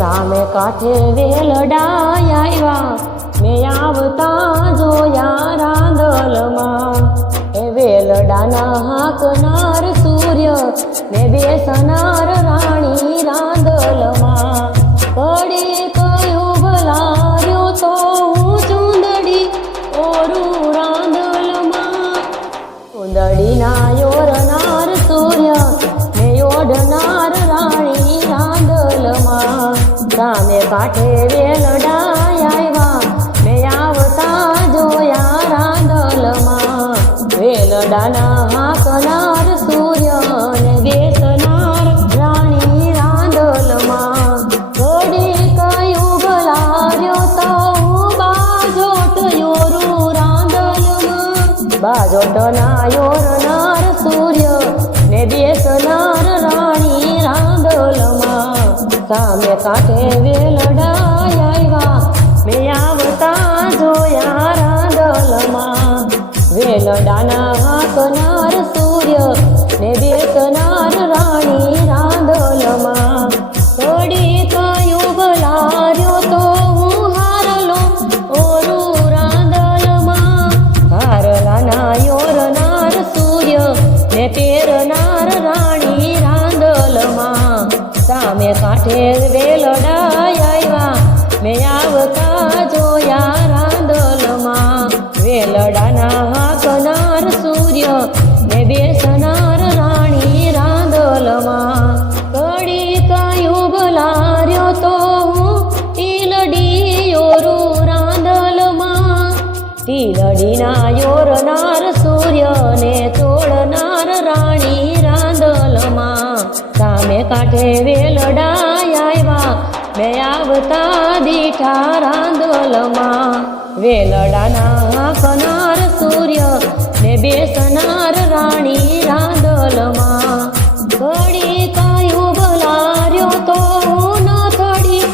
સામે કાંઠે વેલડાય આવ્યા મેં આવતા જોયા રાંદલમાં. એ વેલડાના હાકનાર સૂર્ય, ને બેસનાર રાણી રાંદલમાં. કડી કયું ભલાર્યો તો હું ચુંદડી ઓરું રાંદલમાં. ચુંદડીના યોરનાર રાંદલમાં સામે કાંઠે વેલડાય આવ્યા. મેં આવતા જોયા રાંદલમાં વેલડાના હાકનાર સૂર્ય ને બેસનાર રાણી રાંદલમાં ઘડી કયું ગલાર્યો તો બાજોટ યોરું રાંદલમાં બાજોટના યોરનાર સૂર્ય ને બેસનાર સામે કાંઠે વેલડાય સામે કાંઠે વેલડાય મેં આવતા જોયા રાંદલમાં. વેલડાના હાકનાર સૂર્ય. ને બેસનાર રાણી રાંદલમાં. કડી કાયું ભલાર્યો તો હું ઈલડી યોરું રાંદલમાં યોરનાર સૂર્યને તોડનાર રાણી રાંદલમાં. સામે કાંઠે વેલડાય મેં આવતા દીઠા રાંદલમાં વેલડાના હાકનાર સૂર્ય ને બેસનાર રાણી રાંદોલમાં ઘડી કાયું ભલાર્યો તો હું ન થડી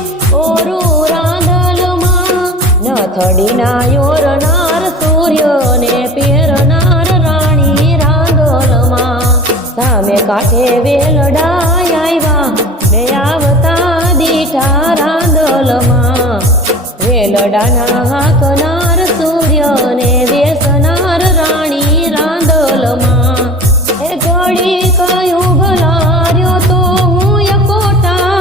ઓરું રાંદલમાં નથડીના યોરનાર સૂર્ય ને પેરનાર રાણી રાંદોલમાં સામે કાંઠે વેલડાય વેલડાના કનાર સૂર્યને વેસનાર રાણી રાંદલમાં એ ઘડી કયું ભલાર્યો તો હું એકોટા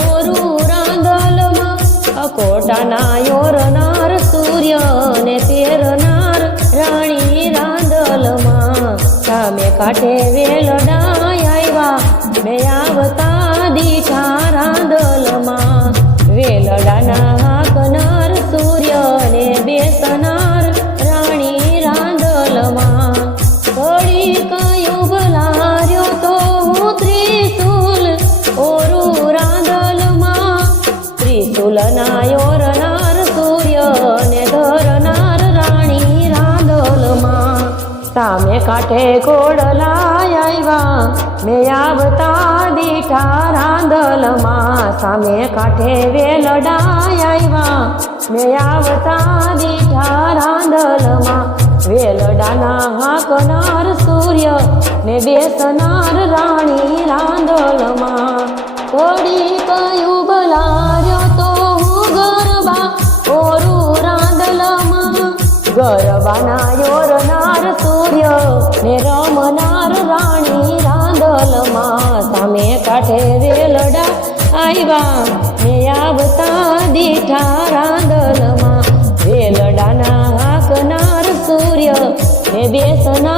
ઓરું રાંદલમાં અકોટાના યોરનાર સૂર્ય ને પેરનાર રાણી રાંદલમાં સામે કાંઠે વેલડા આવ્યા મેં આવતા ત્રિશુલના સૂર્ય ને ધરનાર રાણી રાંદલમાં. સામે કાંઠે ઘોડલાય આવ્યા, મેં આવતા દીઠા રાંદલમાં. સામે કાંઠે વેલડાય આવ્યા, મેં આવતા દીઠા રાંદલમાં. વેલડાના હાકનાર સૂર્ય ને બેસનાર રાણી રાંદલમાં ગરબાના યોરનાર સૂર્ય ને રમનાર રાણી રાંધલમાં સામે કાંઠે વેલડા આવ્યા ને આવતા દીઠા રાંધલમાં વેલડાના હાકનાર સૂર્ય ને બેસનાર રાણી